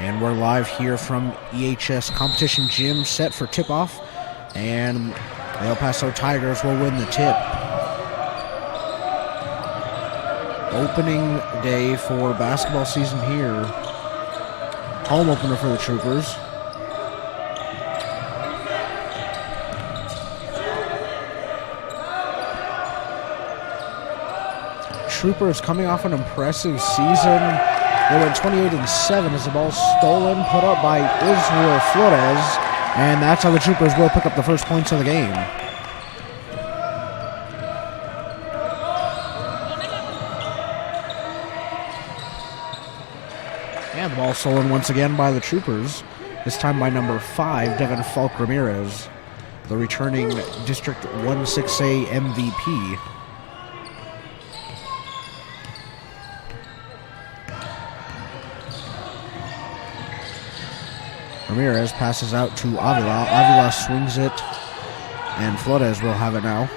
And we're live here from EHS Competition Gym, set for tip-off, and the El Paso Tigers will win the tip. Opening day for basketball season here. Home opener for the Troopers. Troopers coming off an impressive season. They went 28-7 as the ball stolen, put up by Israel Flores, and that's how the Troopers will pick up the first points of the game. And the ball stolen once again by the Troopers, this time by number 5, Devin Falk Ramirez, the returning District 1-6A MVP. Ramirez passes out to Avila. Avila swings it, and Flores will have it now.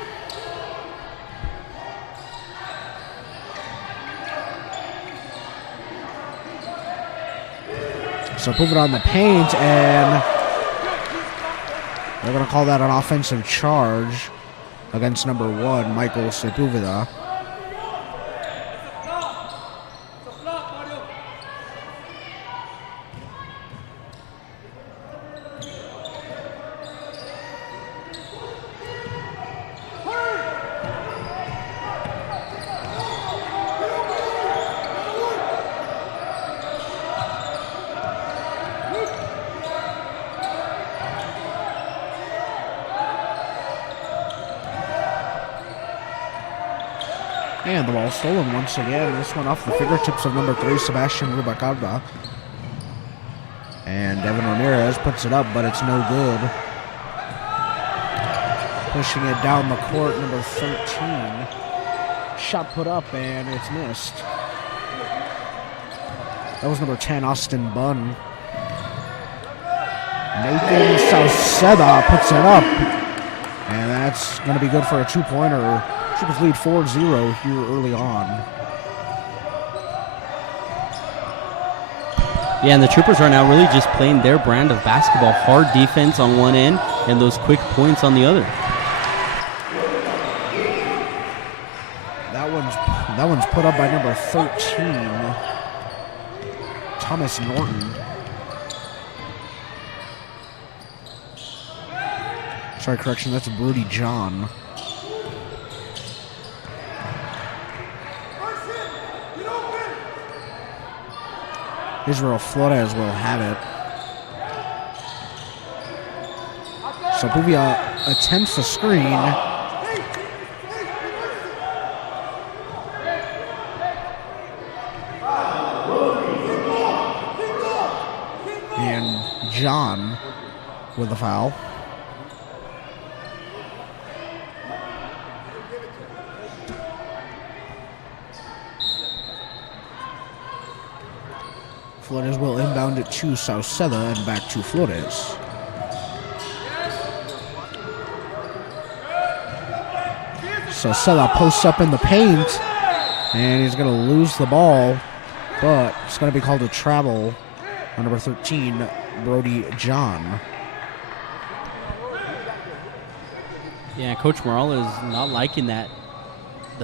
So moving on the paint, and they're going to call that an offensive charge against number 1, Michael Sepulveda. And the ball stolen once again. This one off the fingertips of number 3, Sebastian Rubalcaba. And Devin Ramirez puts it up, but it's no good. Pushing it down the court, number 13. Shot put up, and it's missed. That was number 10, Austin Bunn. Nathan Sauceda puts it up. And that's going to be good for a 2-pointer. Troopers lead 4-0 here early on. Yeah, and the Troopers are now really just playing their brand of basketball. Hard defense on one end and those quick points on the other. That one's put up by number 13, Thomas Norton. Sorry, correction, that's Brody John. Israel Flores will have it. So Puvia attempts the screen. And John with the foul. Flores will inbound it to Sauceda and back to Flores. Sauceda posts up in the paint, and he's going to lose the ball, but it's going to be called a travel on number 13, Brody John. Yeah, Coach Morales is not liking the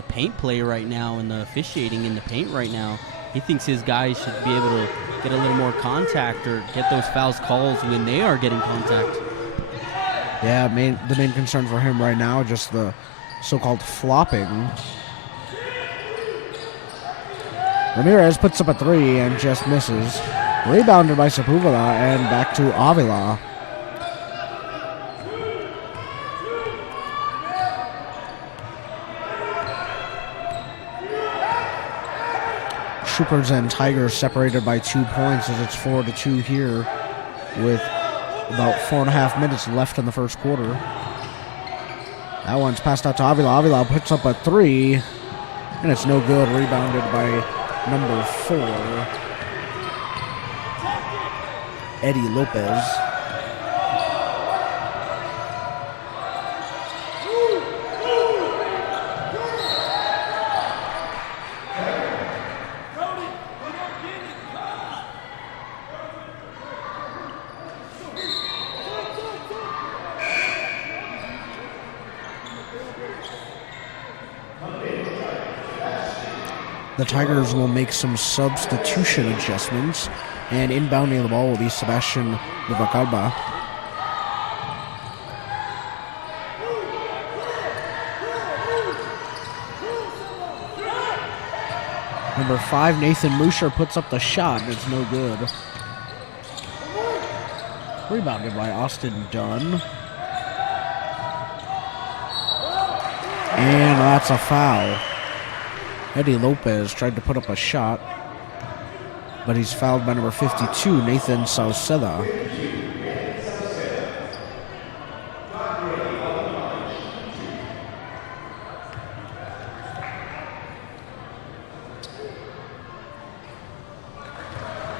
paint play right now and the officiating in the paint right now. He thinks his guys should be able to get a little more contact or get those fouls calls when they are getting contact. Yeah, the main concern for him right now, just the so-called flopping. Ramirez puts up a 3 and just misses. Rebounded by Sepulveda and back to Avila. Troopers and Tigers separated by 2 points as it's 4-2 here with about 4.5 minutes left in the first quarter. That one's passed out to Avila. Avila puts up a 3, and it's no good. Rebounded by number 4, Eddie Lopez. the Tigers will make some substitution adjustments, and inbounding the ball will be Sebastian Vivacalba. Number 5, Nathan Musher puts up the shot, and it's no good. Rebounded by Austin Dunn. And that's a foul. Eddie Lopez tried to put up a shot, but he's fouled by number 52, Nathan Sauceda.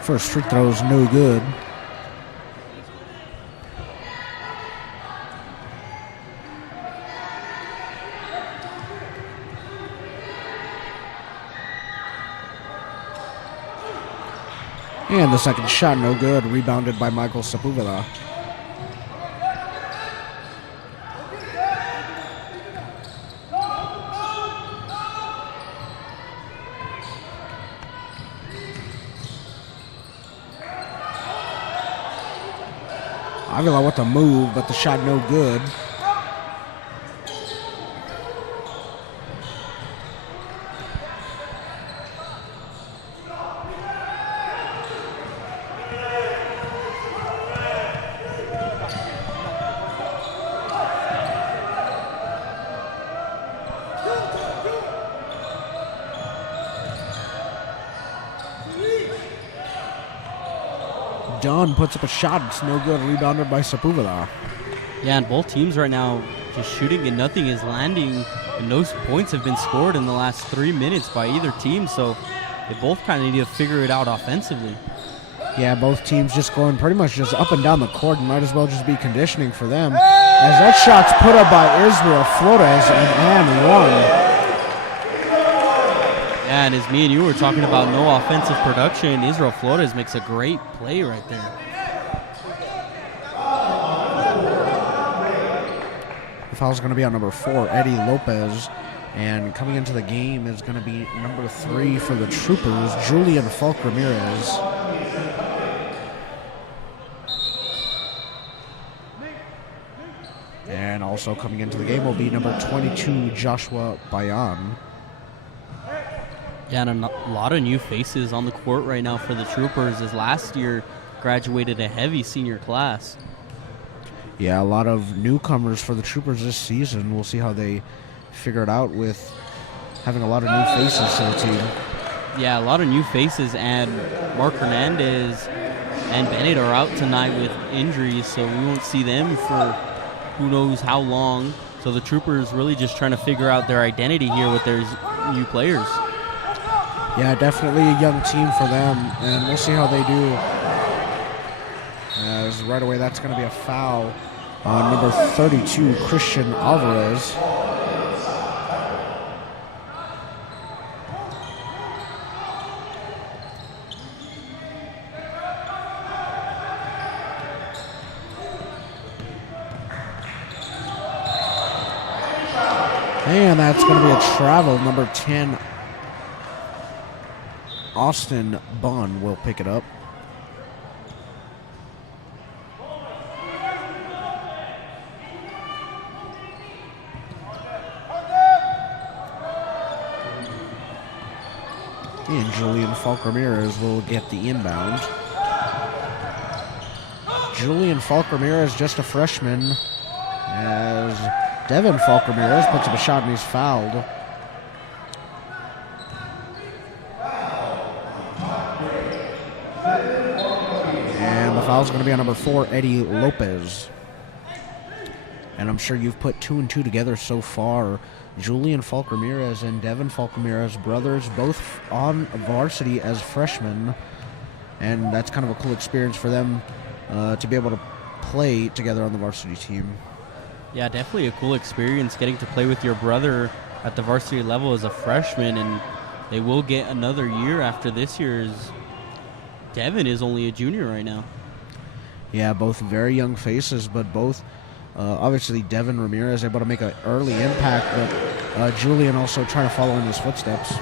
First free throw is no good. And the second shot, no good. Rebounded by Michael Sepúlveda. Avila with the move, but the shot no good. Dunn puts up a shot. It's no good. Rebounded by Sepúlveda. Yeah, and both teams right now just shooting and nothing is landing. And no points have been scored in the last 3 minutes by either team. So they both kind of need to figure it out offensively. Yeah, both teams just going pretty much just up and down the court. Might as well just be conditioning for them. As that shot's put up by Israel Flores and one. Yeah, and as me and you were talking about no offensive production, Israel Flores makes a great play right there. The foul's going to be on number 4, Eddie Lopez. And coming into the game is going to be number 3 for the Troopers, Julian Falk Ramirez. And also coming into the game will be number 22, Joshua Bayan. Yeah, and a lot of new faces on the court right now for the Troopers, as last year graduated a heavy senior class. Yeah, a lot of newcomers for the Troopers this season. We'll see how they figure it out with having a lot of new faces to the team. Yeah, a lot of new faces, and Mark Hernandez and Bennett are out tonight with injuries, so we won't see them for who knows how long. So the Troopers really just trying to figure out their identity here with their new players. Yeah, definitely a young team for them, and we'll see how they do. As right away, that's going to be a foul on number 32, Christian Alvarez. And that's going to be a travel. Number 10, Austin Bunn will pick it up. And Julian Falk Ramirez will get the inbound. Julian Falk Ramirez, just a freshman, as Devin Falk Ramirez puts up a shot and he's fouled. And the foul's going to be on number 4, Eddie Lopez. And I'm sure you've put 2 and 2 together so far. Julian Falk Ramirez and Devin Falk Ramirez, brothers, both on varsity as freshmen. And that's kind of a cool experience for them to be able to play together on the varsity team. Yeah, definitely a cool experience getting to play with your brother at the varsity level as a freshman, and they will get another year after this year's. Devin is only a junior right now. Yeah, both very young faces, but both, obviously Devin Ramirez able to make an early impact, but Julian also trying to follow in his footsteps.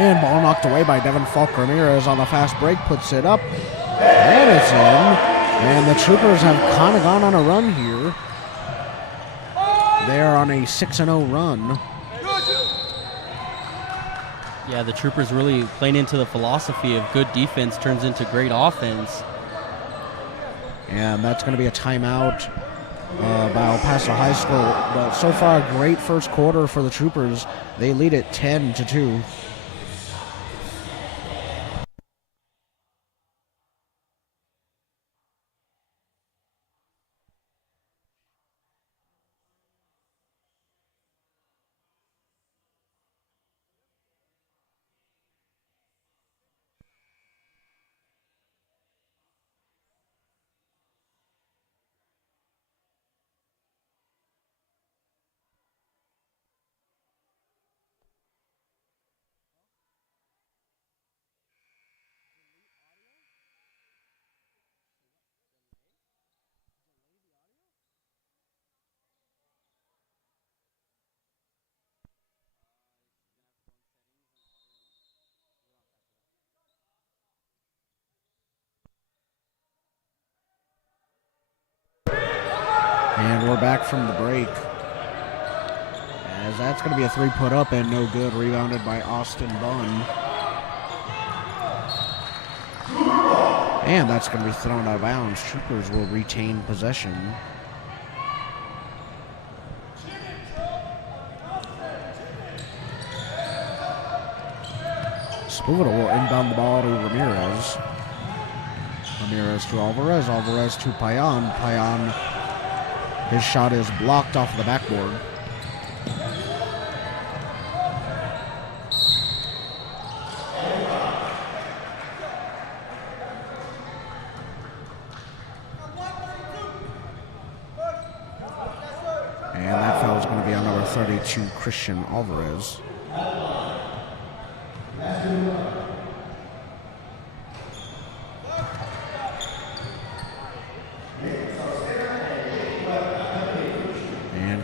And ball knocked away by Devin Falk Ramirez on the fast break, puts it up, and it's in. And the Troopers have kind of gone on a run here. They're on a 6-0 run. Yeah, the Troopers really playing into the philosophy of good defense turns into great offense. And that's going to be a timeout by El Paso High School. But so far, a great first quarter for the Troopers. They lead it 10-2. And we're back from the break. As that's going to be a three put up and no good. Rebounded by Austin Bunn. And that's going to be thrown out of bounds. Troopers will retain possession. Spuvita will inbound the ball to Ramirez. Ramirez to Alvarez. Alvarez to Payan. Payan. His shot is blocked off the backboard. And that foul is going to be on number 32, Christian Alvarez.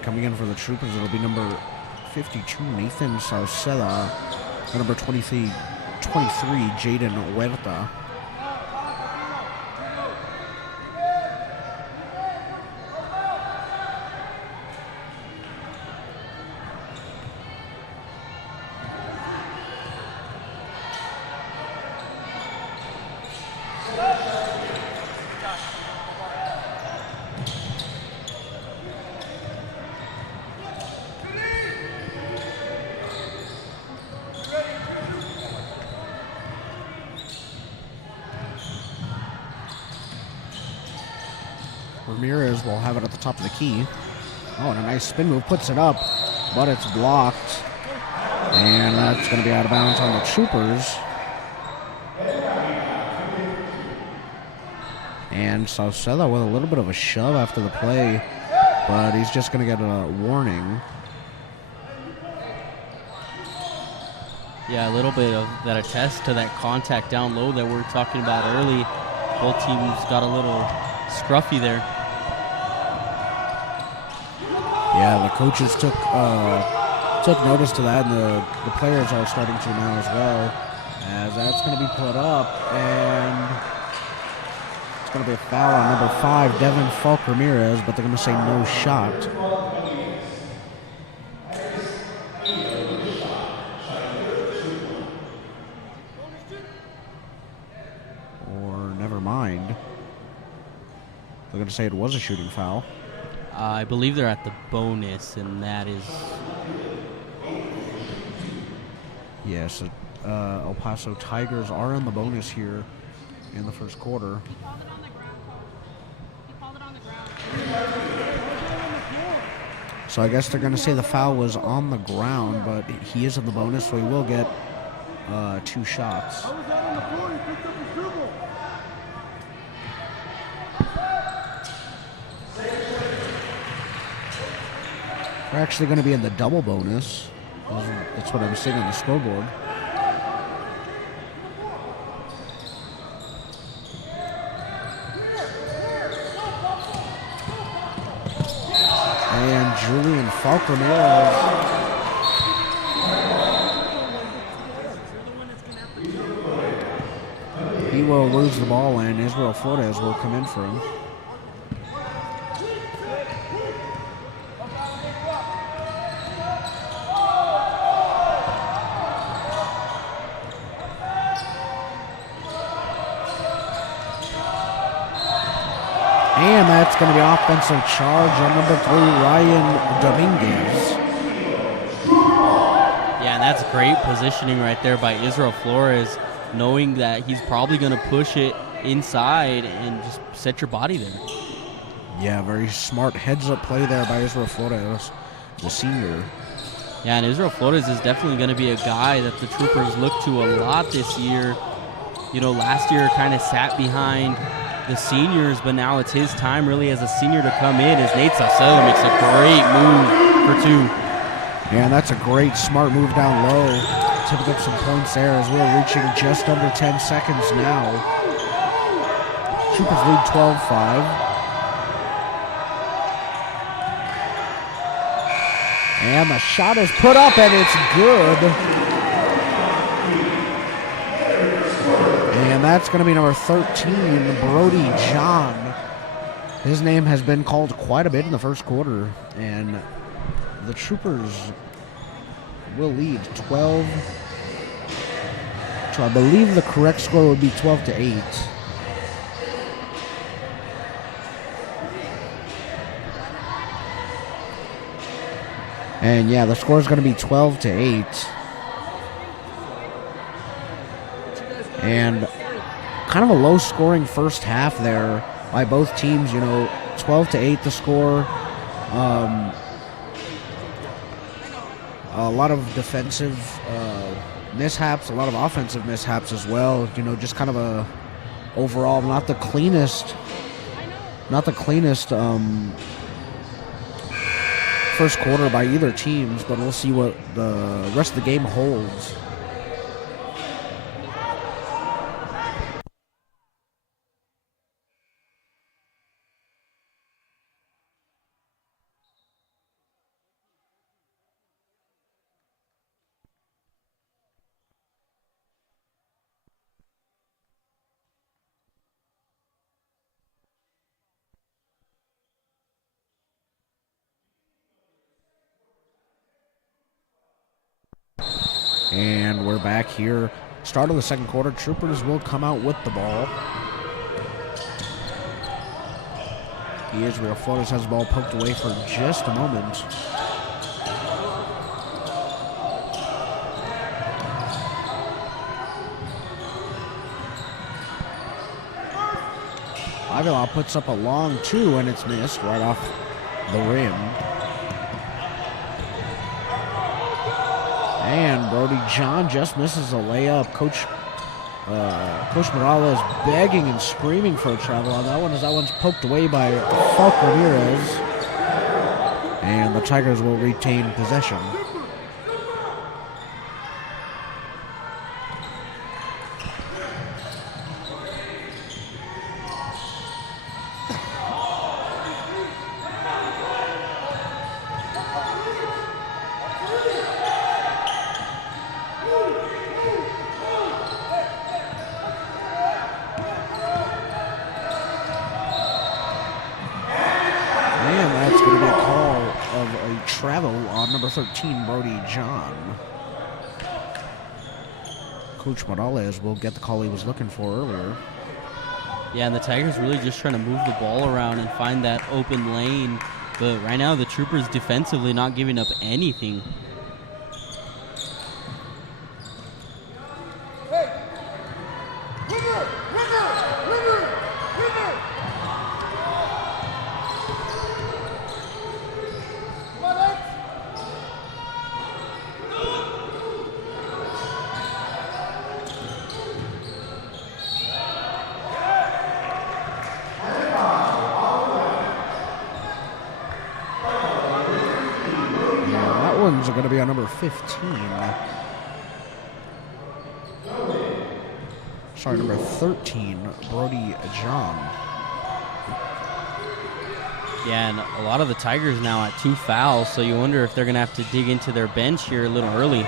Coming in for the Troopers, it'll be number 52, Nathan Sauceda, and number 23, Jaden Huerta. Ramirez will have it at the top of the key. Oh, and a nice spin move, puts it up, but it's blocked. And that's going to be out of bounds on the Troopers. And Sauceda with a little bit of a shove after the play, but he's just going to get a warning. Yeah, a little bit of that attests to that contact down low that we were talking about early. Both teams got a little scruffy there. Yeah, the coaches took notice to that, and the players are starting to now as well. As that's going to be put up, and it's going to be a foul on number 5, Devin Falk Ramirez, but they're going to say no shot. Or never mind. They're going to say it was a shooting foul. I believe they're at the bonus, and that is... Yes, El Paso Tigers are on the bonus here in the first quarter. He called it on the ground, He called it on the ground. So I guess they're going to say the foul was on the ground, but he is in the bonus, so he will get 2 shots. How was that on the floor? He picked up his dribble. We're actually going to be in the double bonus. That's what I'm seeing on the scoreboard. And Julian Falk Ramirez will lose the ball, and Israel Flores will come in for him. And that's going to be offensive charge on number 3, Ryan Dominguez. Yeah, and that's great positioning right there by Israel Flores, knowing that he's probably going to push it inside and just set your body there. Yeah, very smart heads-up play there by Israel Flores, the senior. Yeah, and Israel Flores is definitely going to be a guy that the Troopers look to a lot this year. You know, last year kind of sat behind the seniors, but now it's his time really as a senior to come in as Nate Saucella makes a great move for 2. Yeah, and that's a great, smart move down low to pick up some points there as we're reaching just under 10 seconds now. Troopers lead 12-5. And the shot is put up, and it's good. And that's going to be number 13, Brody John. His name has been called quite a bit in the first quarter, and the Troopers will lead 12. So I believe the correct score would be 12-8. And yeah, the score is going to be 12-8. And kind of a low-scoring first half there by both teams. You know, 12-8 the score. A lot of defensive mishaps, a lot of offensive mishaps as well. You know, just kind of a overall not the cleanest first quarter by either teams. But we'll see what the rest of the game holds. And we're back here. Start of the second quarter. Troopers will come out with the ball. Israel Flores has the ball poked away for just a moment. Avila puts up a long 2, and it's missed right off the rim. And Brody John just misses a layup. Coach Morales begging and screaming for a travel on that one as that one's poked away by Falk Ramirez. And the Tigers will retain possession. Number 13, Brody John. Coach Morales will get the call he was looking for earlier. Yeah, and the Tigers really just trying to move the ball around and find that open lane. But right now, the Troopers defensively not giving up anything. Are going to be on number 15. Sorry, number 13, Brody John. Yeah, and a lot of the Tigers now at 2 fouls, so you wonder if they're going to have to dig into their bench here a little early.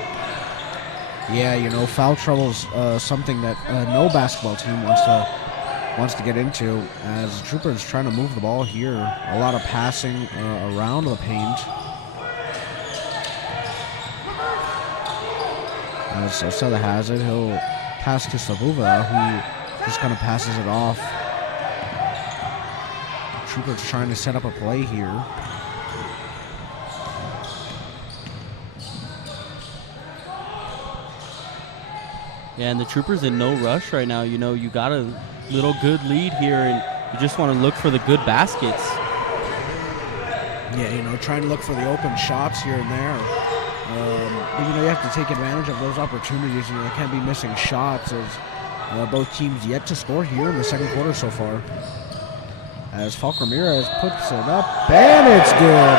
Yeah, you know, foul trouble's something that no basketball team wants to get into, as the Troopers trying to move the ball here. A lot of passing around the paint. As Sother has it, he'll pass to Sabuva, who just kind of passes it off. Troopers trying to set up a play here. Yeah, and the Troopers in no rush right now. You know, you got a little good lead here, and you just want to look for the good baskets. Yeah, you know, trying to look for the open shots here and there. But, you know, you have to take advantage of those opportunities. You know, you can't be missing shots, as both teams yet to score here in the second quarter so far. As Falk Ramirez puts it up, and it's good.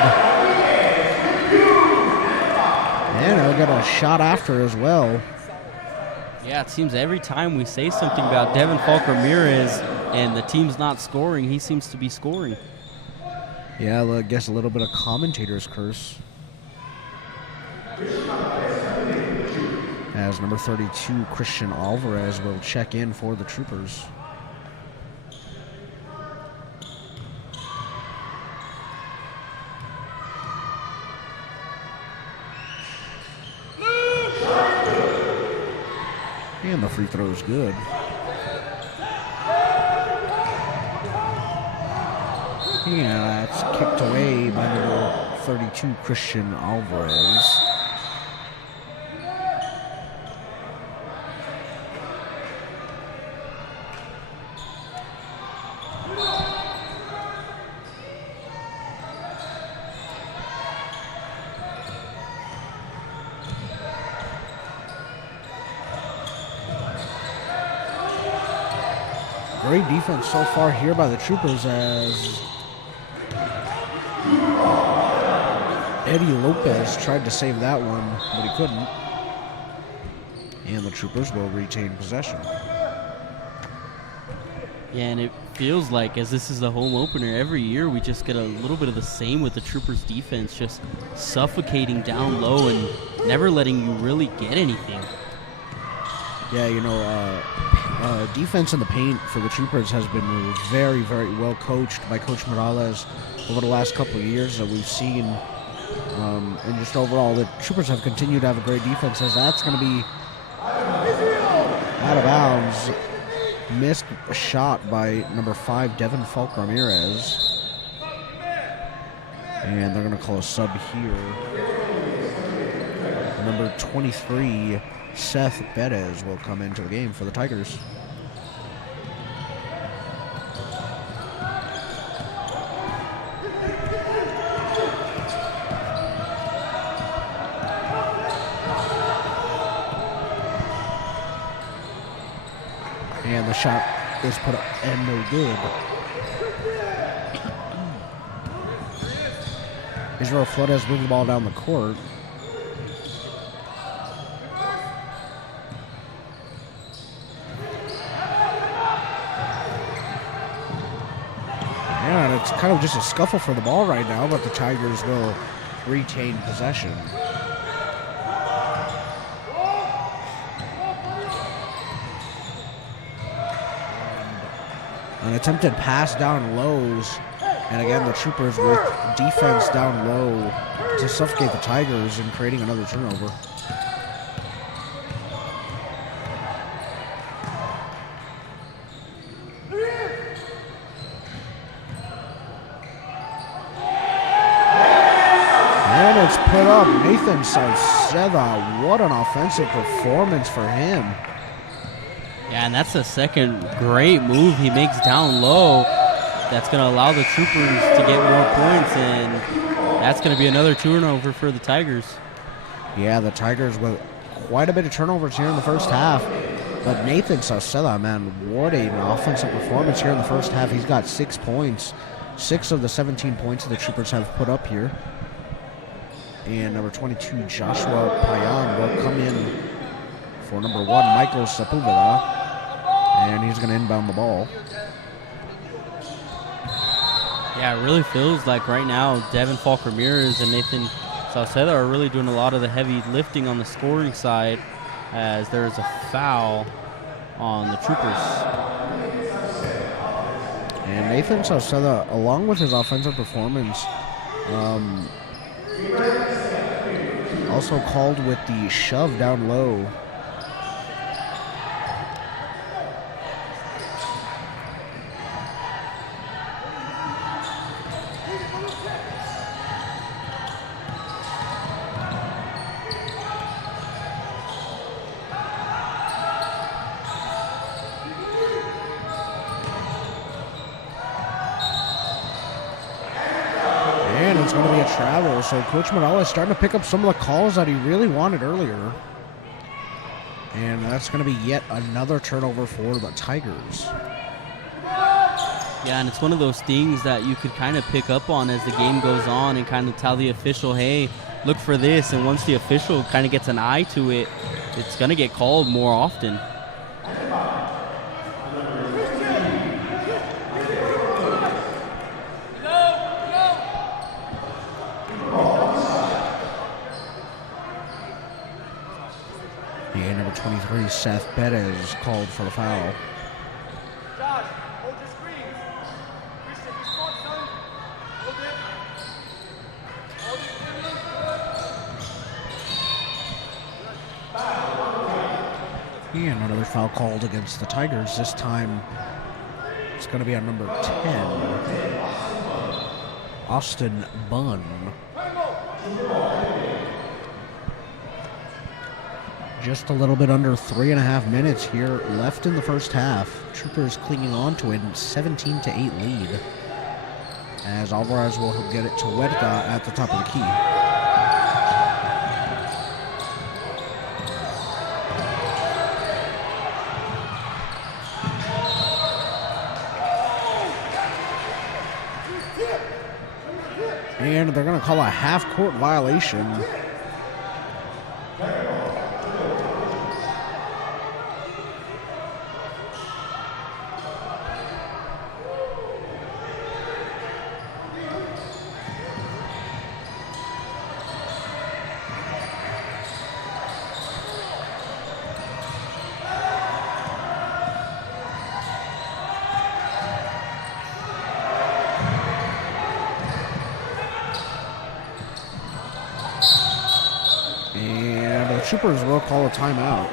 And he'll get a shot after as well. Yeah, it seems every time we say something about Devin Falk Ramirez and the team's not scoring, he seems to be scoring. Yeah, I guess a little bit of commentator's curse. As number 32, Christian Alvarez, will check in for the Troopers. And the free throw is good. Yeah, that's kicked away by number 32, Christian Alvarez. Great defense so far here by the Troopers, as Eddie Lopez tried to save that one, but he couldn't. And the Troopers will retain possession. Yeah, and it feels like, as this is the home opener, every year we just get a little bit of the same with the Troopers' defense, just suffocating down low and never letting you really get anything. Yeah, you know, defense in the paint for the Troopers has been very, very well coached by Coach Morales over the last couple of years that we've seen. And just overall, the Troopers have continued to have a great defense, as that's going to be out of bounds. Missed a shot by number 5, Devin Falk Ramirez. And they're going to call a sub here. Number 23, Seth Bettis, will come into the game for the Tigers. And the shot is put up and no good. Israel Flores moving the ball down the court. Yeah, it's kind of just a scuffle for the ball right now, but the Tigers will retain possession. An attempted pass down lows, and again the Troopers with defense down low to suffocate the Tigers and creating another turnover. And it's put up. Nathan Sauceda, what an offensive performance for him. Yeah, and that's the second great move he makes down low. That's going to allow the Troopers to get more points, and that's going to be another turnover for the Tigers. Yeah, the Tigers with quite a bit of turnovers here in the first half. But Nathan Sauceda, man, what an offensive performance here in the first half. He's got 6 points. 6 of the 17 points that the Troopers have put up here. And number 22, Joshua Payan, will come in for number 1, Michael Sepulveda. And he's going to inbound the ball. Yeah, it really feels like right now Devin Falk Ramirez and Nathan Sauceda are really doing a lot of the heavy lifting on the scoring side. as there is a foul on the Troopers. And Nathan Sauceda, along with his offensive performance, also called with the shove down low. It's going to be a travel, so Coach Morales is starting to pick up some of the calls that he really wanted earlier. And that's going to be yet another turnover for the Tigers. Yeah, and it's one of those things that you could kind of pick up on as the game goes on and kind of tell the official, hey, look for this. And once the official kind of gets an eye to it, it's going to get called more often. And number 23, Seth Bettis, called for the foul. Josh, hold your screens. Christian, you spot zone. Hold it. Hold your screens. And another foul called against the Tigers. This time it's going to be on number 10, Austin Bunn. Just a little bit under 3.5 minutes here left in the first half. Troopers clinging on to a 17-8 lead, as Alvarez will get it to Huerta at the top of the key. And they're going to call a half-court violation. And the Troopers will call a timeout.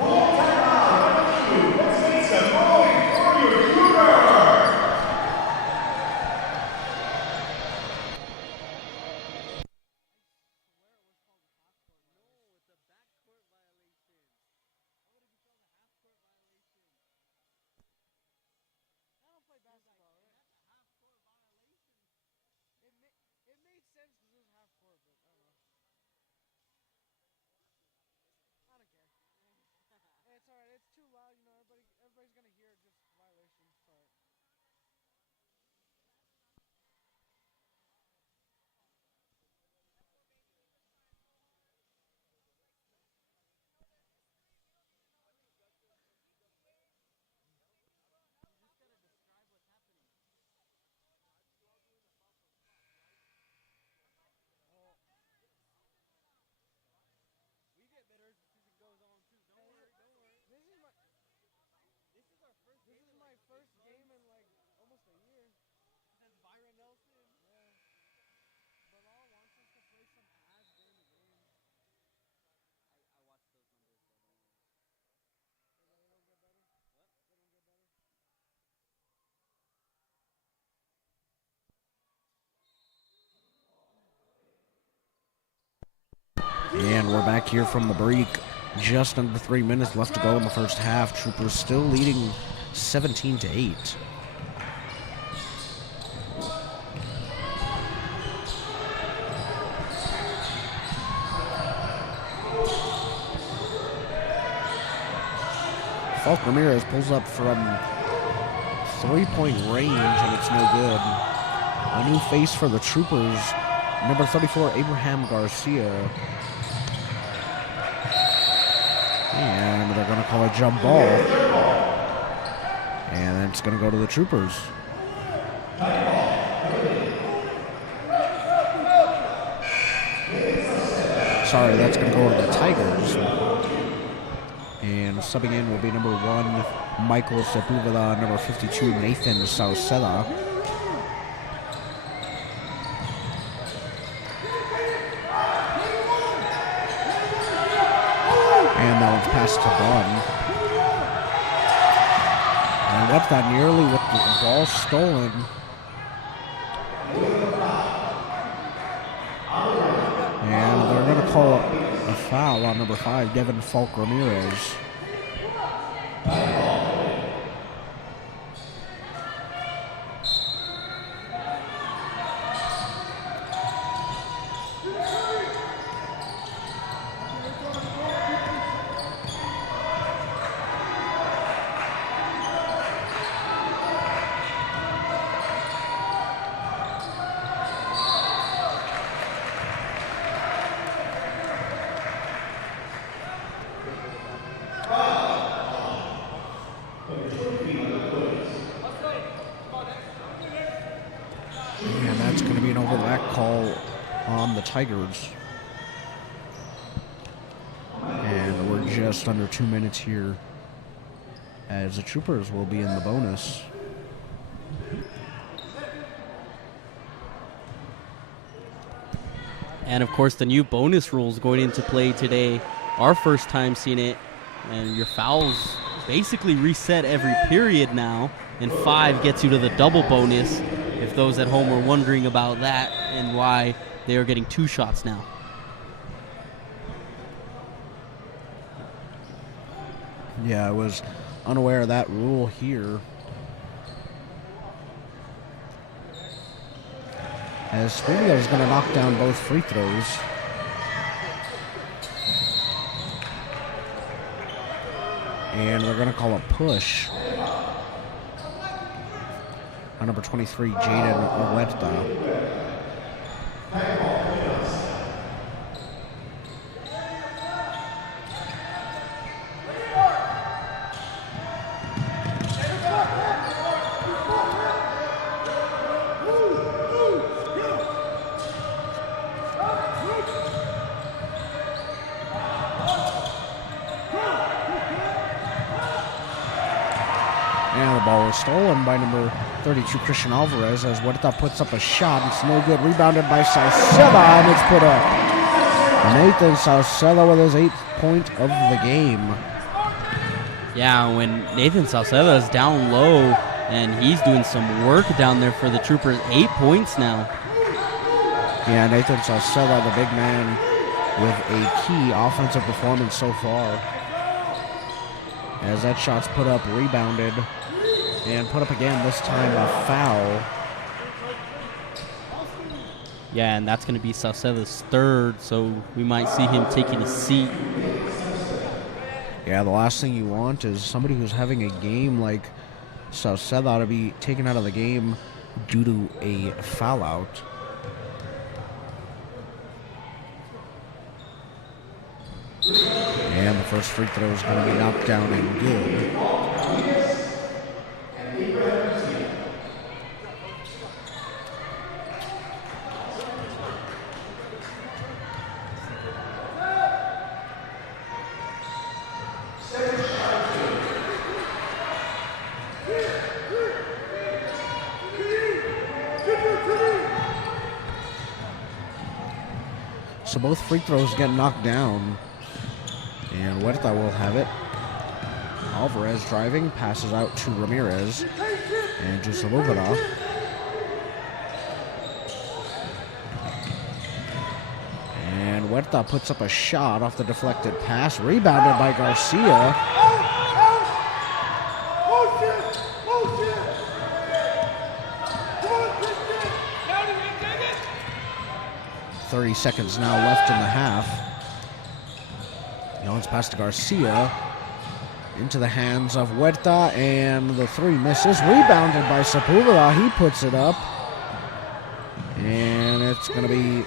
It's alright, it's too loud, you know, everybody's gonna hear just violation. Sorry. We get better as the season goes on too. Don't worry. This is my first game in like almost a year. Since Byron Nelson. Yeah. But all wants us to play some ads during the game. I watched those numbers, so don't worry. They don't get better? What? They don't get better? And we're back here from the break. Just under 3 minutes left to go in the first half. Troopers still leading 17-8. Falk Ramirez pulls up from 3-point range, and it's no good. A new face for the Troopers, number 34, Abraham Garcia. And they're going to call a jump ball. And it's going to go to the Troopers. Sorry, that's going to go to the Tigers. And subbing in will be number 1, Michael Sepúlveda, number 52, Nathan Sauceda. And that one's passed to Bunn. And what's that, nearly with the ball stolen. And they're going to call a foul on number 5, Devin Falk Ramirez. And that's going to be an overlap call on the Tigers. And we're just under 2 minutes here as the Troopers will be in the bonus. And of course, the new bonus rules going into play today. Our first time seeing it, and your fouls basically reset every period now, and 5 gets you to the double bonus. If those at home were wondering about that and why they are getting 2 shots now. Yeah, I was unaware of that rule here. As Spuglia is going to knock down both free throws. And they're going to call a push on number 23, Jaden Huerta. And the ball was stolen by number 32, Christian Alvarez, as Huerta puts up a shot. It's no good. Rebounded by Sauceda, and it's put up. Nathan Sauceda with his 8th point of the game. Yeah, when Nathan Sauceda is down low, and he's doing some work down there for the Troopers. 8 points now. Yeah, Nathan Sauceda, the big man, with a key offensive performance so far. As that shot's put up, rebounded, and put up again, this time a foul. Yeah, and that's going to be Sauceda's 3rd, so we might see him taking a seat. Yeah, the last thing you want is somebody who's having a game like Sauceda to be taken out of the game due to a foul out. And the first free throw is going to be knocked down and good. So both free throws get knocked down. And Huerta will have it. Alvarez driving, passes out to Ramirez. And to Sepúlveda. And Huerta puts up a shot off the deflected pass. Rebounded by Garcia. 30 seconds now left in the half. Young's pass to Garcia. Into the hands of Huerta, and the 3 misses. Rebounded by Sepúlveda. He puts it up. And it's going to be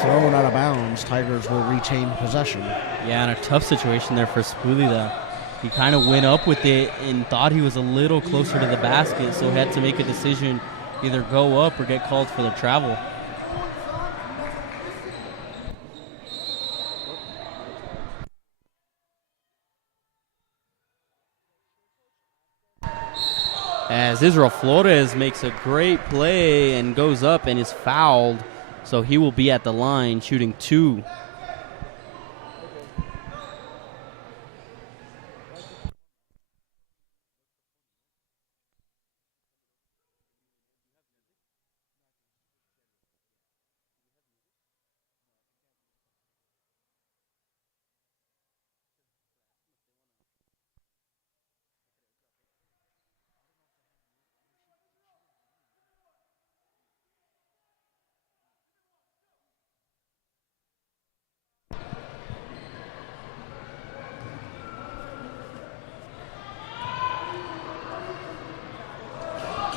thrown out of bounds. Tigers will retain possession. Yeah, in a tough situation there for Sepúlveda. He kind of went up with it and thought he was a little closer to the basket, so had to make a decision, either go up or get called for the travel. as Israel Flores makes a great play and goes up and is fouled. So he will be at the line shooting 2.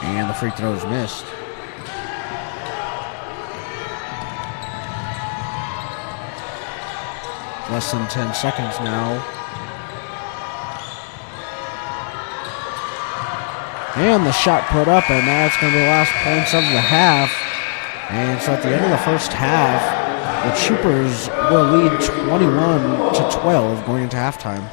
And the free throw is missed. Less than 10 seconds now. And the shot put up, and now it's going to be the last points of the half. And so at the end of the first half, the Troopers will lead 21-12 going into halftime.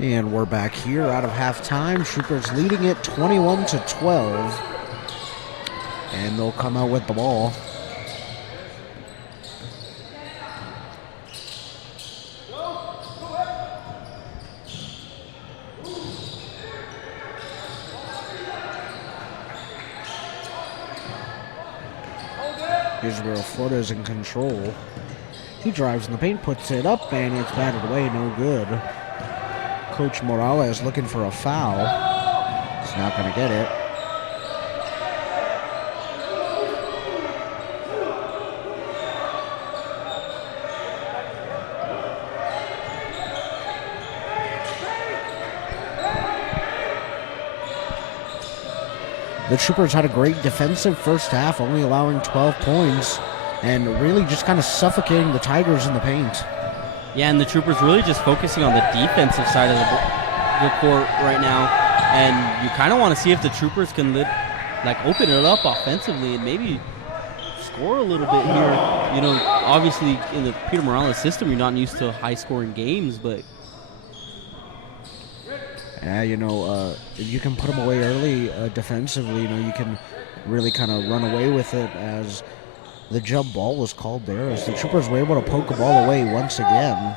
And we're back here out of halftime. Troopers leading it 21-12. And they'll come out with the ball. Here's where Florida's in control. He drives in the paint, puts it up, and it's batted away, no good. Coach Morales looking for a foul. He's not going to get it. The Troopers had a great defensive first half, only allowing 12 points, and really just kind of suffocating the Tigers in the paint. Yeah, and the Troopers really just focusing on the defensive side of the court right now, and you kind of want to see if the Troopers can open it up offensively and maybe score a little bit here. You know, obviously in the Peter Morales system, you're not used to high-scoring games, but if you can put them away early defensively, you can really kind of run away with it, as the jump ball was called there, as the Troopers were able to poke the ball away once again.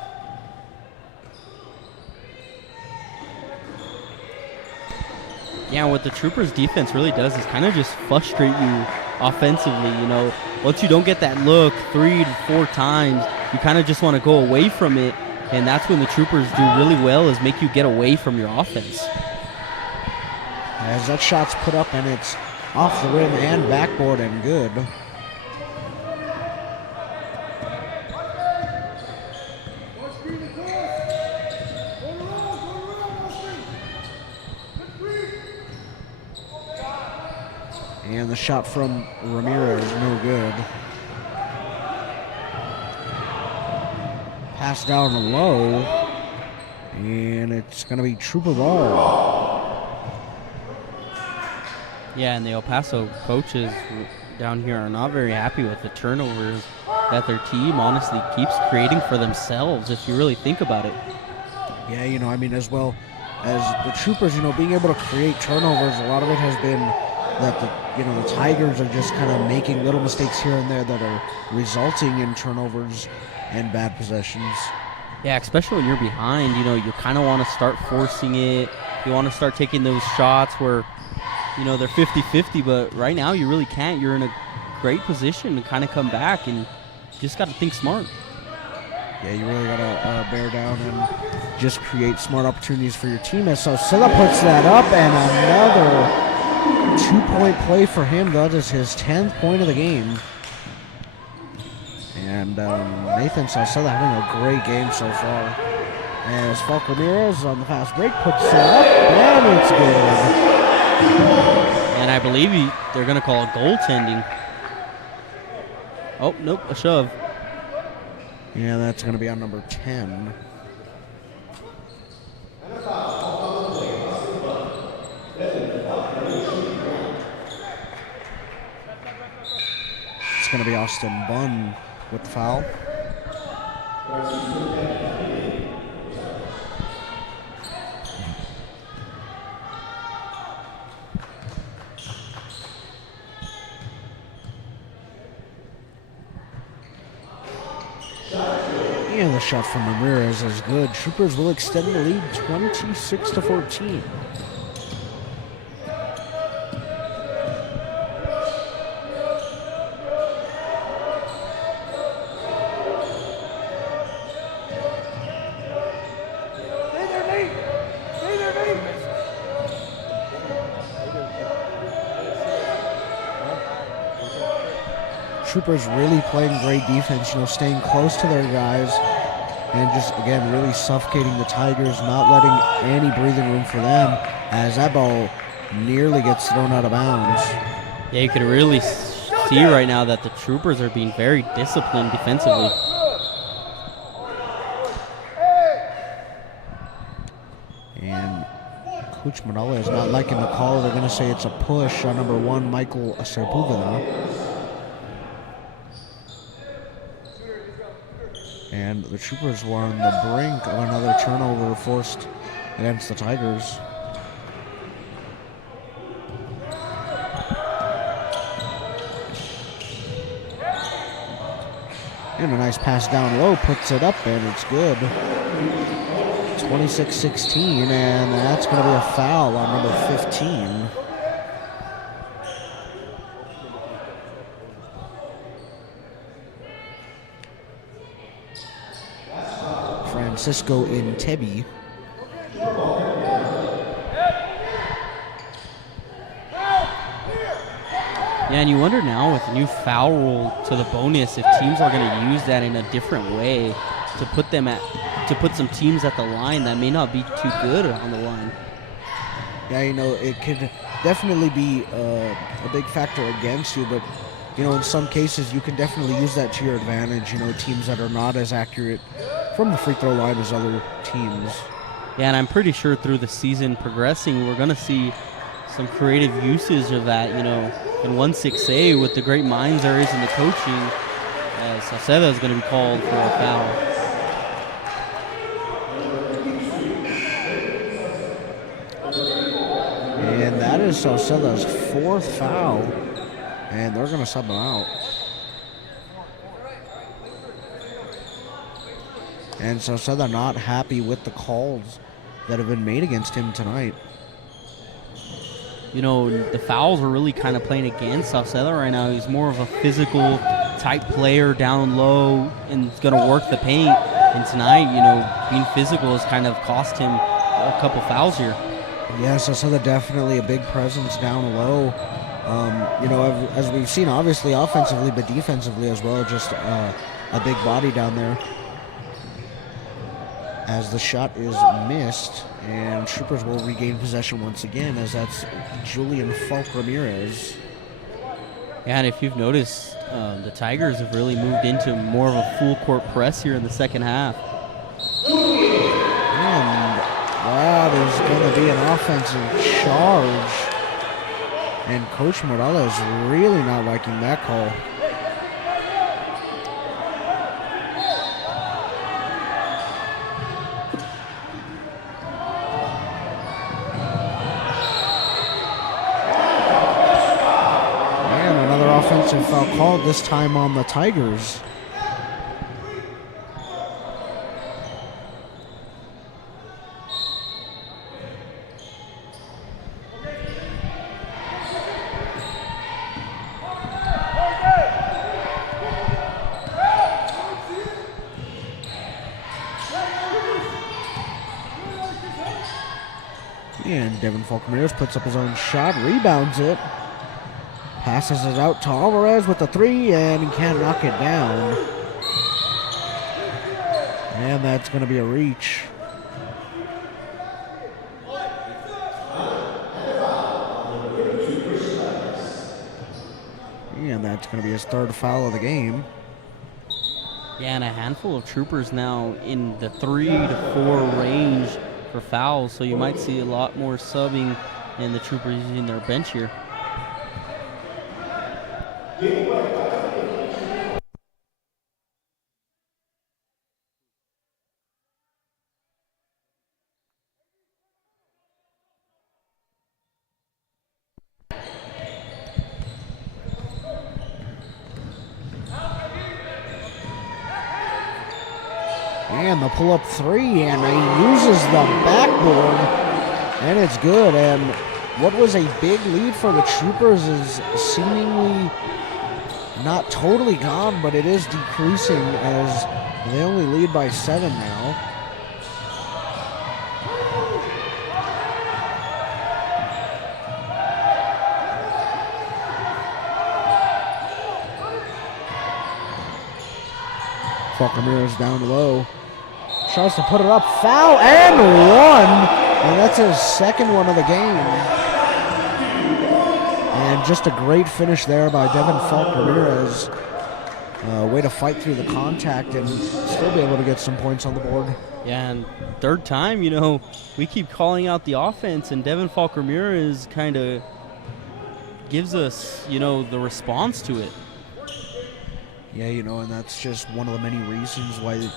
yeah, what the Troopers defense really does is kind of just frustrate you offensively. Once you don't get that look 3 to 4 times, you kind of just want to go away from it. And that's when the Troopers do really well, is make you get away from your offense. As that shot's put up, and it's off the rim and backboard and good. And the shot from Ramirez, no good. Pass down low, and it's going to be Trooper ball. Yeah, and the El Paso coaches down here are not very happy with the turnovers that their team honestly keeps creating for themselves, if you really think about it. Yeah, as well as the Troopers, being able to create turnovers, a lot of it has been that the Tigers are just kind of making little mistakes here and there that are resulting in turnovers and bad possessions. Yeah, especially when you're behind, you kind of want to start forcing it. You want to start taking those shots where, they're 50-50, but right now you really can't. You're in a great position to kind of come back, and you just got to think smart. Yeah, you really got to bear down and just create smart opportunities for your team. As Silla puts that up, and another 2-point play for him. That is his 10th point of the game. And Nathan Salceda having a great game so far. As Falk Ramirez on the fast break puts it up, and it's good. And I believe they're going to call a goaltending. Oh, nope, a shove. Yeah, that's going to be on number 10. It's going to be Austin Bunn with the foul. And the shot from Ramirez is good. Troopers will extend the lead 26-14. Troopers really playing great defense, staying close to their guys and just, again, really suffocating the Tigers, not letting any breathing room for them, as that ball nearly gets thrown out of bounds. Yeah, you can really see right now that the Troopers are being very disciplined defensively. And Coach Manala is not liking the call. They're going to say it's a push on number 1, Michael Sepulveda. And the Troopers were on the brink of another turnover forced against the Tigers. And a nice pass down low, puts it up, and it's good. 26-16, and that's going to be a foul on number 15. Francisco Intebi. Yeah, and you wonder now with the new foul rule to the bonus if teams are going to use that in a different way to put some teams at the line that may not be too good on the line. Yeah, it could definitely be a big factor against you, but in some cases you can definitely use that to your advantage. Teams that are not as accurate from the free throw line as other teams. Yeah, and I'm pretty sure through the season progressing, we're going to see some creative usage of that, in 1-6A with the great minds there is in the coaching. Sauceda is going to be called for a foul. And that is Sauceda's 4th foul, and they're going to sub him out. And Sauceda not happy with the calls that have been made against him tonight. The fouls are really kind of playing against Sauceda right now. He's more of a physical type player down low and is going to work the paint. And tonight, being physical has kind of cost him a couple fouls here. Yeah, Sauceda definitely a big presence down low. As we've seen, obviously offensively, but defensively as well, just a big body down there. As the shot is missed, and Troopers will regain possession once again, as that's Julian Falk Ramirez. Yeah, and if you've noticed, the Tigers have really moved into more of a full court press here in the second half. And that is going to be an offensive charge. And Coach Morales is really not liking that call. Offensive foul called, this time on the Tigers. And Devin Falk Ramirez puts up his own shot, rebounds it. Passes it out to Alvarez with the 3, and he can't knock it down. And that's going to be a reach. And that's going to be his 3rd foul of the game. Yeah, and a handful of Troopers now in the 3 to 4 range for fouls, so you might see a lot more subbing in the Troopers using their bench here. And the pull-up 3, and he uses the backboard, and it's good. And what was a big lead for the Troopers is seemingly not totally gone, but it is decreasing as they only lead by 7 now. Falk Ramirez down low. Tries to put it up. Foul and 1. And that's his 2nd one of the game. And just a great finish there by Devin Falk Ramirez. Way to fight through the contact and still be able to get some points on the board. Yeah, and 3rd time, we keep calling out the offense, and Devin Falk Ramirez kind of gives us, the response to it. Yeah, and that's just one of the many reasons why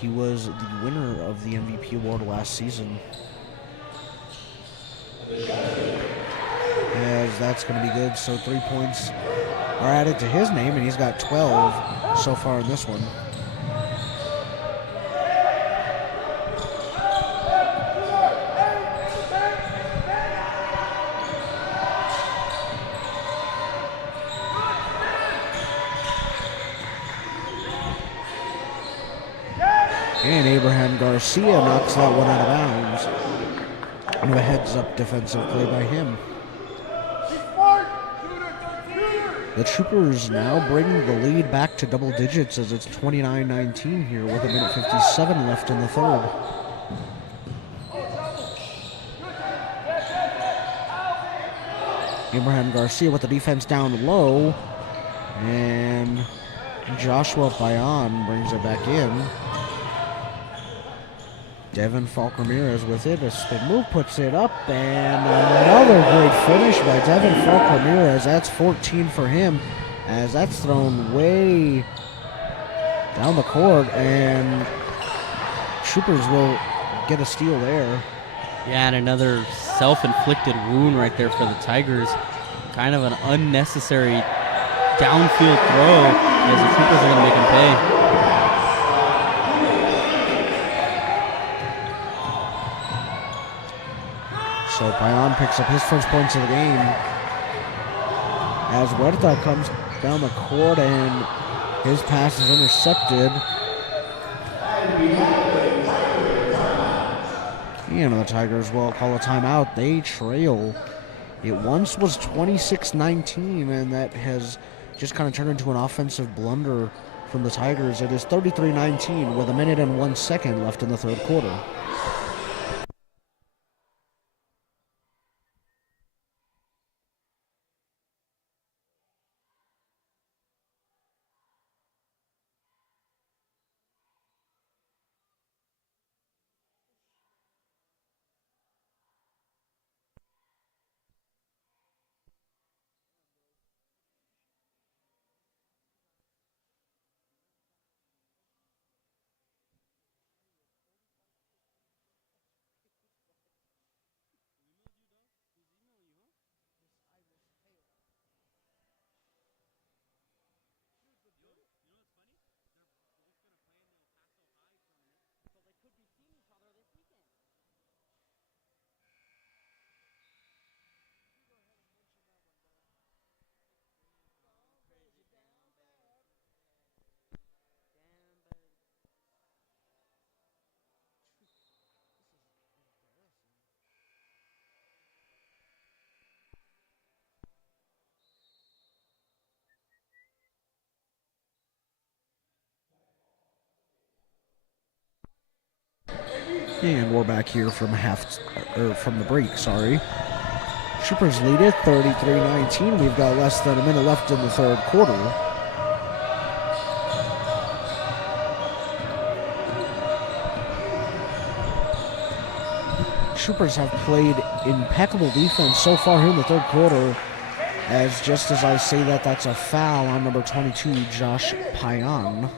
he was the winner of the MVP award last season. As that's going to be good. So 3 points are added to his name, and he's got 12 so far in this one. And Abraham Garcia knocks that one out of bounds. And a heads-up defensive play by him. The Troopers now bring the lead back to double digits as it's 29-19 here with 1:57 left in the third. Abraham Garcia with the defense down low. And Joshua Bayan brings it back in. Devin Falk Ramirez with it. A spin move puts it up, and another great finish by Devin Falk Ramirez. That's 14 for him, as that's thrown way down the court, and Troopers will get a steal there. Yeah, and another self-inflicted wound right there for the Tigers. Kind of an unnecessary downfield throw, as the Troopers are going to make him pay. So Payan picks up his first points of the game as Huerta comes down the court and his pass is intercepted. And the Tigers will call a timeout. They trail. It once was 26-19, and that has just kind of turned into an offensive blunder from the Tigers. It is 33-19 with 1 minute and 1 second left in the third quarter. And we're back here from the break, sorry. Troopers lead it 33-19. We've got less than a minute left in the third quarter. Troopers have played impeccable defense so far here in the third quarter. As just as I say that, that's a foul on number 22, Josh Payan.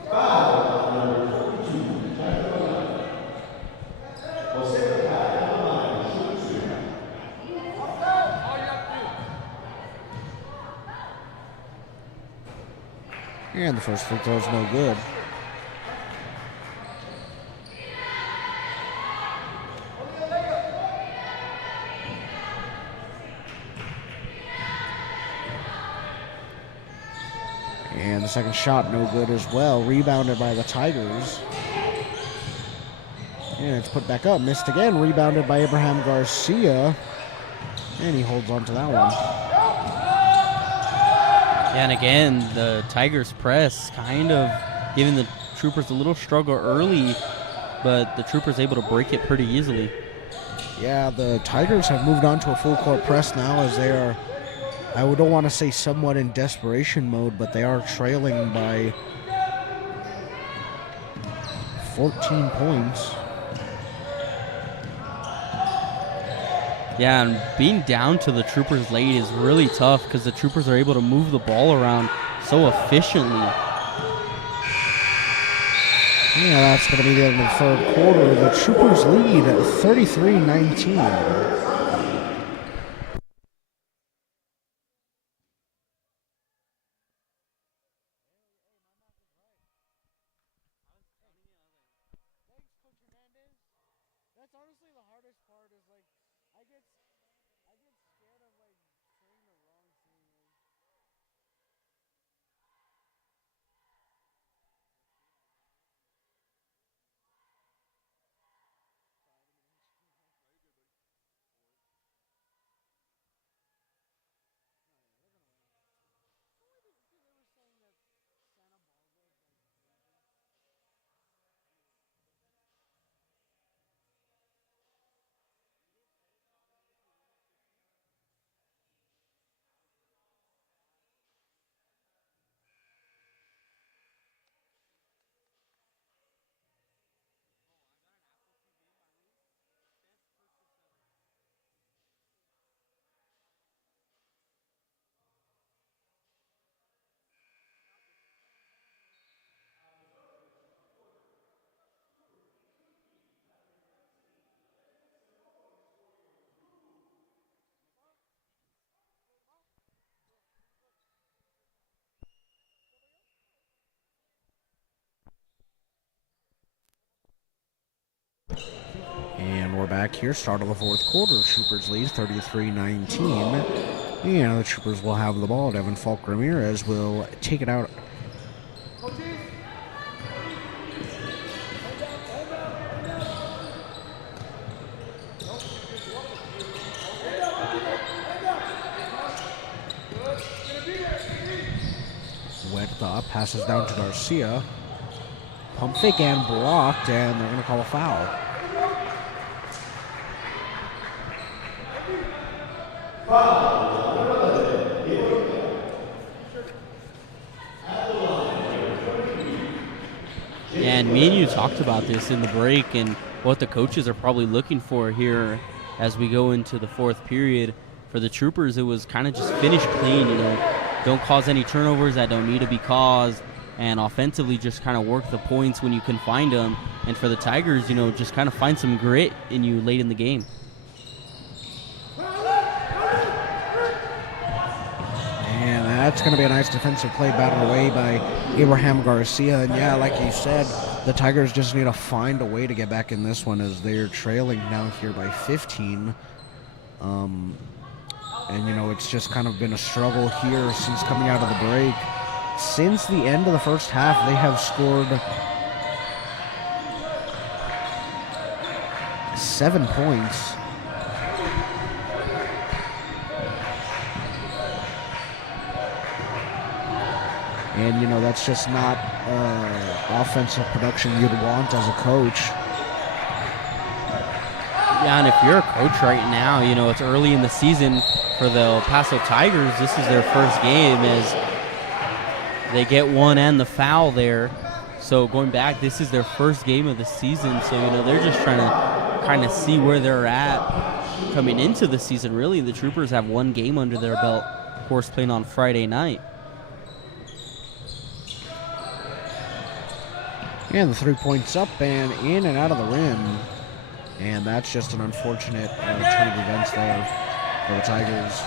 And the first free throw is no good. And the second shot no good as well. Rebounded by the Tigers. And it's put back up. Missed again. Rebounded by Abraham Garcia. And he holds on to that one. Yeah, and again, the Tigers press kind of giving the Troopers a little struggle early, but the Troopers able to break it pretty easily. Yeah, the Tigers have moved on to a full court press now as they are, I don't want to say somewhat in desperation mode, but they are trailing by 14 points. Yeah, and being down to the Troopers late is really tough because the Troopers are able to move the ball around so efficiently. Yeah, that's going to be the end of the third quarter. The Troopers lead at 33-19. That's honestly the hardest part. Is like I get scared of like saying the wrong thing. They were saying that Santa Barbara is like crazy. And we're back here, start of the fourth quarter. Troopers lead 33-19. And the Troopers will have the ball. Devin Falk Ramirez will take it out. Huerta passes down to Garcia. Pump fake and blocked, and they're going to call a foul. And me and you talked about this in the break and what the coaches are probably looking for here as we go into the fourth period. For the Troopers, it was kind of just finish clean, don't cause any turnovers that don't need to be caused, and offensively just kind of work the points when you can find them. And for the Tigers, just kind of find some grit in you late in the game. And that's going to be a nice defensive play batted away by Abraham Garcia. And yeah, like you said, the Tigers just need to find a way to get back in this one as they're trailing down here by 15. And, it's just kind of been a struggle here since coming out of the break. Since the end of the first half, they have scored 7 points. And, that's just not offensive production you'd want as a coach. Yeah, and if you're a coach right now, it's early in the season for the El Paso Tigers. This is their first game as they get one and the foul there. So going back, this is their first game of the season. So, they're just trying to kind of see where they're at coming into the season. Really, the Troopers have one game under their belt, of course, playing on Friday night. And the 3 points up and in and out of the rim. And that's just an unfortunate turn of events there for the Tigers.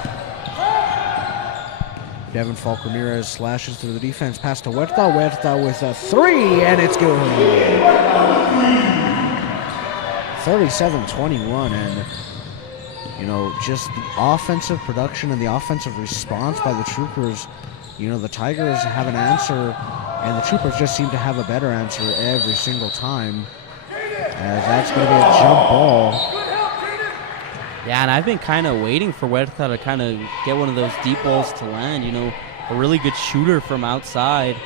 Devin Falk Ramirez slashes through the defense, pass to Huerta. Huerta with a three, and it's good. 37-21, and just the offensive production and the offensive response by the Troopers. The Tigers have an answer, and the Troopers just seem to have a better answer every single time. As that's going to be a jump ball. Yeah, and I've been kind of waiting for Huerta to kind of get one of those deep balls to land. A really good shooter from outside.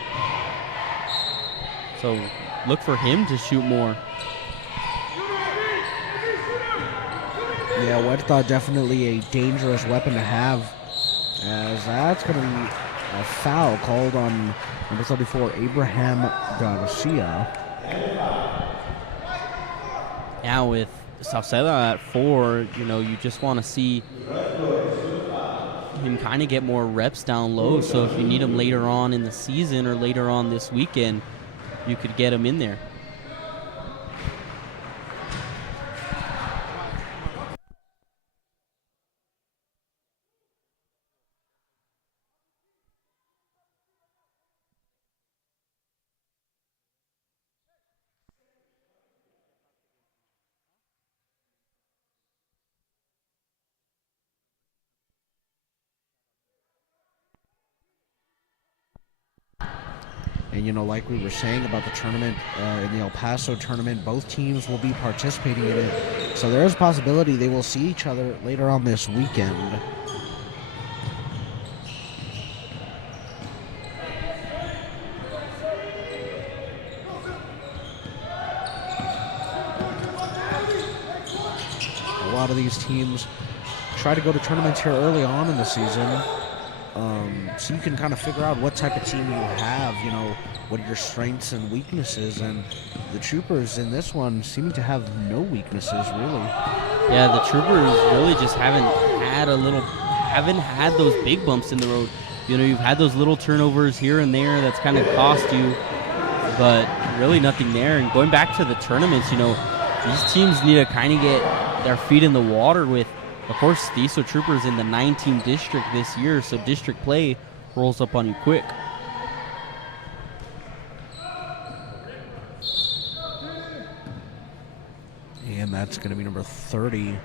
So look for him to shoot more. Yeah, Huerta definitely a dangerous weapon to have. As that's going to be a foul called on number 34, Abraham Garcia. Now with Sauceda at 4, you just want to see him kind of get more reps down low. So if you need him later on in the season or later on this weekend, you could get him in there. And, you know, like we were saying about the tournament, in the El Paso tournament, both teams will be participating in it. So there is a possibility they will see each other later on this weekend. A lot of these teams try to go to tournaments here early on in the season. So you can kind of figure out what type of team you have, you know, what are your strengths and weaknesses. And the Troopers in this one seeming to have no weaknesses, really. Yeah, the Troopers really just haven't had those big bumps in the road. You know, you've had those little turnovers here and there that's kind of cost you, but really nothing there. And going back to the tournaments, you know, these teams need to kind of get their feet in the water with, of course, the ISO Troopers in the 19 district this year, so district play rolls up on you quick. And that's going to be number 30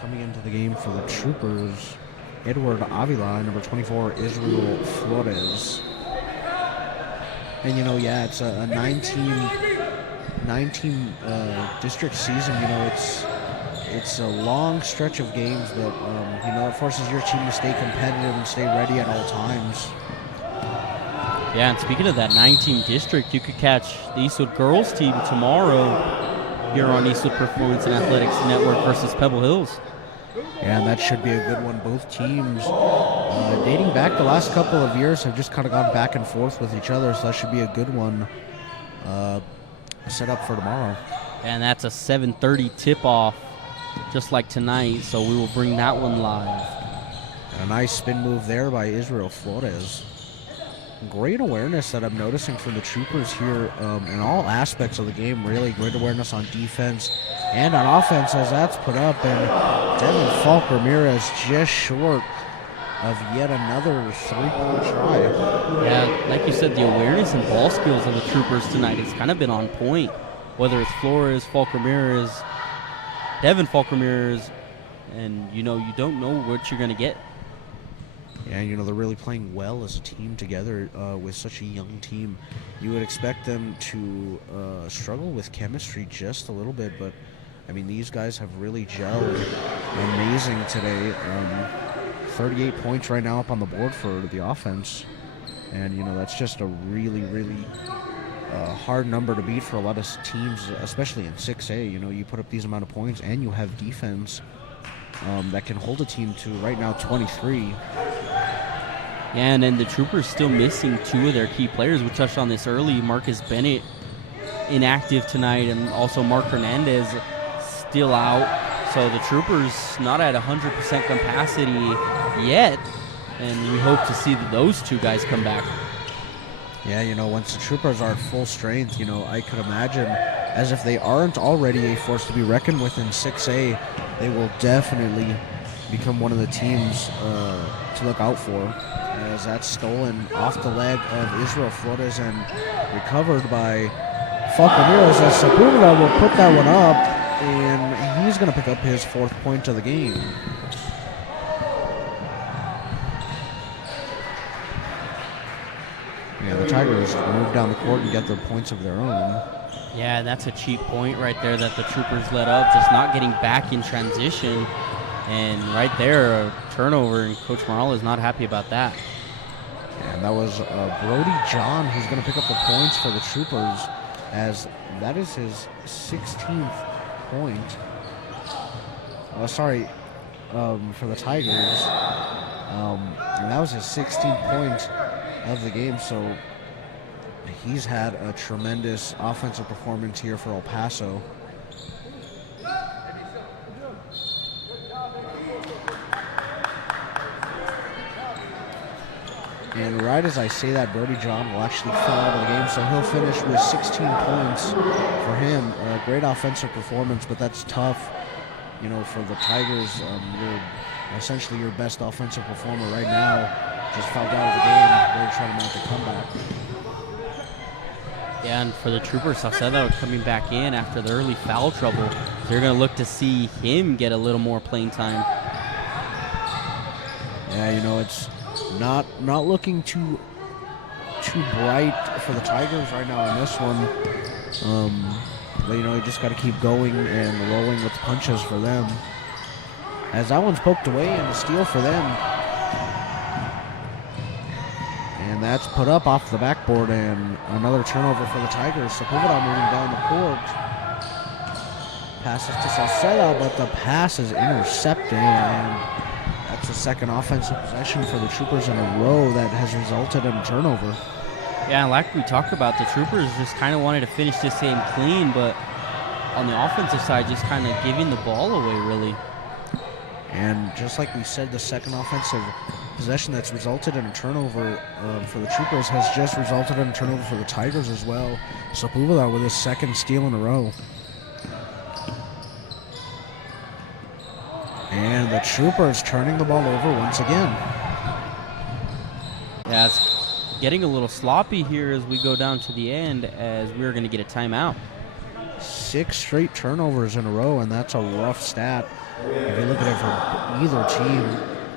coming into the game for the Troopers, Edward Avila, number 24, Israel Flores. And, you know, yeah, it's a 19 district season. You know, it's a long stretch of games, but, you know, it forces your team to stay competitive and stay ready at all times. Yeah, and speaking of that 19 district, you could catch the Eastwood girls team tomorrow here on Eastwood Performance and Athletics Network versus Pebble Hills. Yeah, and that should be a good one. Both teams, dating back the last couple of years, have just kind of gone back and forth with each other, so that should be a good one set up for tomorrow. And that's a 7:30 tip-off, just like tonight, so we will bring that one live. And a nice spin move there by Israel Flores. Great awareness that I'm noticing from the Troopers here in all aspects of the game, really. Great awareness on defense and on offense as that's put up. And Devin Falk Ramirez just short of yet another three-point try. Yeah, like you said, the awareness and ball skills of the Troopers tonight has kind of been on point. Whether it's Flores, Falk Ramirez, Devin Falk Ramirez, and, you know, you don't know what you're going to get. Yeah, you know, they're really playing well as a team together with such a young team. You would expect them to struggle with chemistry just a little bit, but, I mean, these guys have really gelled amazing today. 38 points right now up on the board for the offense. And, you know, that's just a really, really hard number to beat for a lot of teams, especially in 6A. You know, you put up these amount of points and you have defense that can hold a team to, right now, 23. Yeah, and then the Troopers still missing two of their key players. We touched on this early. Marcus Bennett inactive tonight, and also Mark Hernandez still out. So the Troopers not at 100% capacity yet, and we hope to see those two guys come back. Yeah, you know, once the Troopers are at full strength, you know, I could imagine, as if they aren't already a force to be reckoned with in 6A, they will definitely become one of the teams to look out for. As that's stolen off the leg of Israel Flores and recovered by Falk Ramirez, as Sepulveda will put that one up, and he's going to pick up his 4th point of the game. Yeah, the Tigers move down the court and get their points of their own. Yeah, that's a cheap point right there that the Troopers let up, just not getting back in transition. And right there, a turnover, and Coach Morales is not happy about that. And that was Brody John who's going to pick up the points for the Troopers, as that is his 16th point. For the Tigers. And that was his 16th point of the game, so he's had a tremendous offensive performance here for El Paso. And right as I say that, Brody John will actually fall out of the game, so he'll finish with 16 points for him. A great offensive performance, but that's tough, you know, for the Tigers. You're essentially your best offensive performer right now just fouled out of the game. They're trying to make a comeback. Yeah, and for the Troopers, Saucedo coming back in after the early foul trouble. They're going to look to see him get a little more playing time. Yeah, you know, it's not looking too bright for the Tigers right now in this one. But, you just got to keep going and rolling with punches for them. As that one's poked away and a steal for them. And that's put up off the backboard and another turnover for the Tigers. Sepulveda moving down the court. Passes to Salceda, but the pass is intercepted. And that's the second offensive possession for the Troopers in a row that has resulted in a turnover. Yeah, like we talked about, the Troopers just kind of wanted to finish this game clean, but on the offensive side, just kind of giving the ball away, really. And just like we said, the second offensive possession that's resulted in a turnover for the Troopers has just resulted in a turnover for the Tigers as well. Sepulveda with his second steal in a row. And the Troopers turning the ball over once again. Yeah, it's getting a little sloppy here as we go down to the end, as we're going to get a timeout. 6 straight turnovers in a row, and that's a rough stat if you look at it for either team.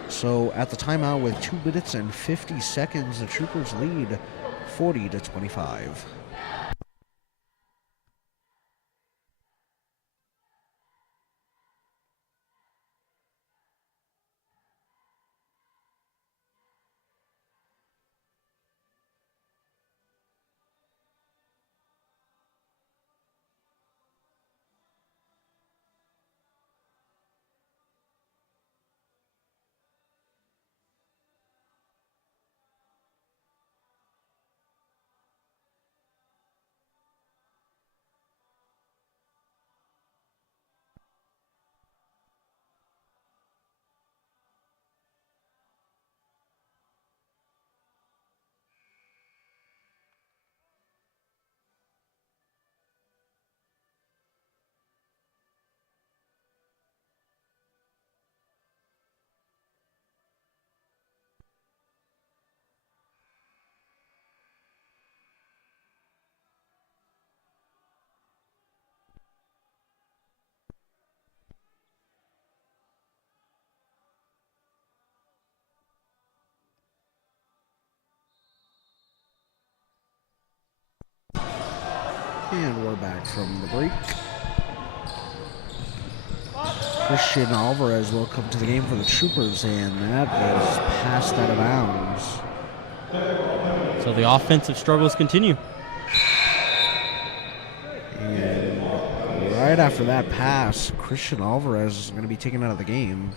So at the timeout with 2 minutes and 50 seconds, the Troopers lead 40-25. And we're back from the break. Christian Alvarez will come to the game for the Troopers, and that is passed out of bounds. So the offensive struggles continue. And right after that pass, Christian Alvarez is going to be taken out of the game.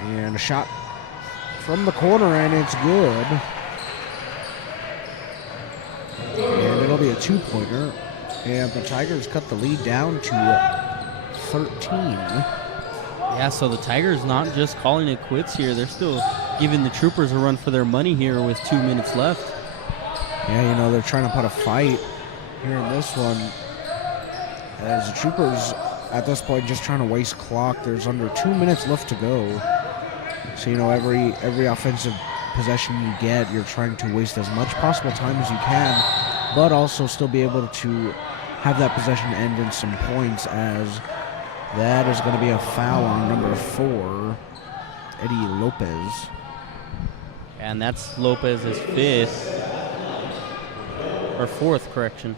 And a shot from the corner, and it's good. And it'll be a 2-pointer. And the Tigers cut the lead down to 13. Yeah, so the Tigers not just calling it quits here. They're still giving the Troopers a run for their money here with 2 minutes left. Yeah, they're trying to put a fight here in this one. As the Troopers, at this point, just trying to waste clock. There's under 2 minutes left to go. So, every offensive possession you get, you're trying to waste as much possible time as you can, but also still be able to have that possession end in some points, as that is going to be a foul on number 4, Eddie Lopez. And that's Lopez's 5th, or 4th, correction.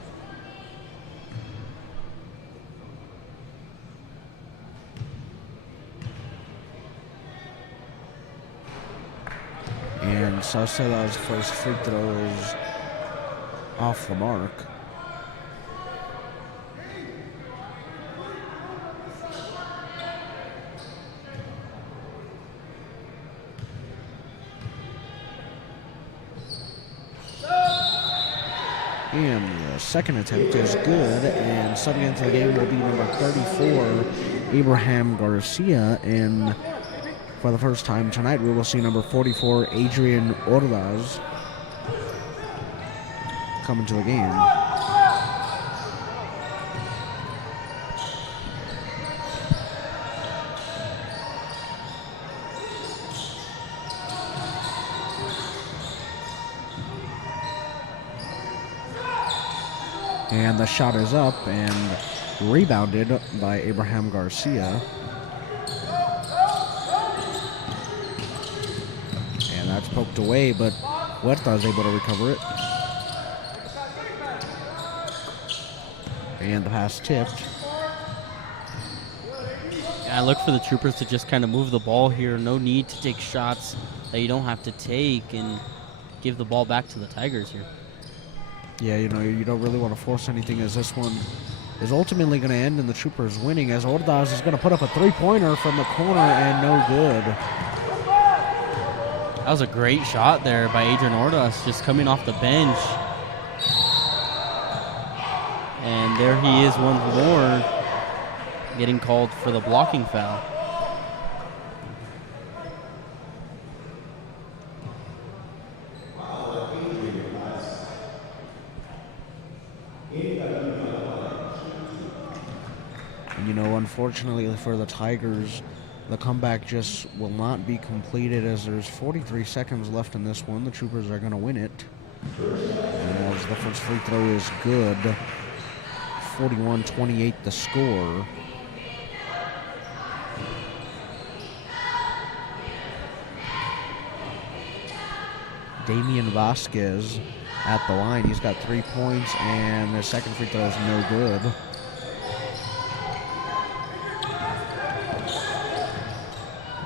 And Salcedo's first free throw is off the mark. And the second attempt is good, and subbing into the game will be number 34, Abraham Garcia, and for the first time tonight, we will see number 44, Adrian Ordaz, come into the game. And the shot is up and rebounded by Abraham Garcia. And that's poked away, but Huerta is able to recover it. And the pass tipped. I look for the Troopers to just kind of move the ball here. No need to take shots that you don't have to take and give the ball back to the Tigers here. Yeah, you know, you don't really want to force anything, as this one is ultimately going to end in the Troopers winning, as Ordaz is going to put up a three-pointer from the corner and no good. That was a great shot there by Adrian Ordaz, just coming off the bench. And there he is once more, getting called for the blocking foul. And, you know, unfortunately for the Tigers, the comeback just will not be completed, as there's 43 seconds left in this one. The Troopers are going to win it. And as the first free throw is good, 41-28 the score. Damian Vasquez at the line. He's got 3 points, and the second free throw is no good.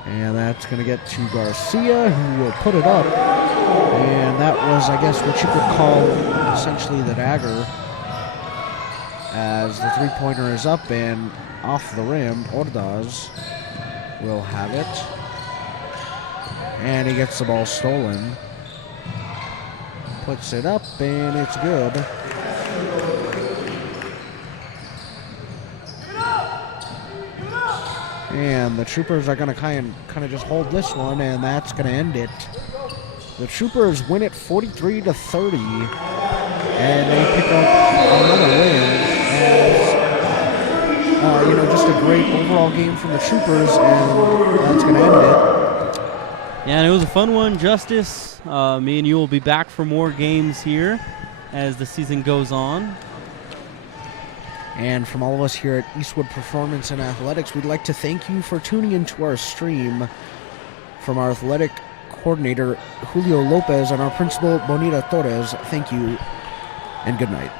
And that's going to get to Garcia, who will put it up. And that was, I guess, what you could call essentially the dagger, as the three-pointer is up and off the rim. Ordaz will have it. And he gets the ball stolen. Puts it up, and it's good. And the Troopers are going to kind of just hold this one, and that's going to end it. The Troopers win it 43-30, and they pick up another win. As, you know, just a great overall game from the Troopers, and that's going to end it. Yeah, and it was a fun one, Justice. Me and you will be back for more games here as the season goes on. And from all of us here at Eastwood Performance and Athletics, we'd like to thank you for tuning into our stream. From our athletic coordinator, Julio Lopez, and our principal, Bonita Torres, thank you and good night.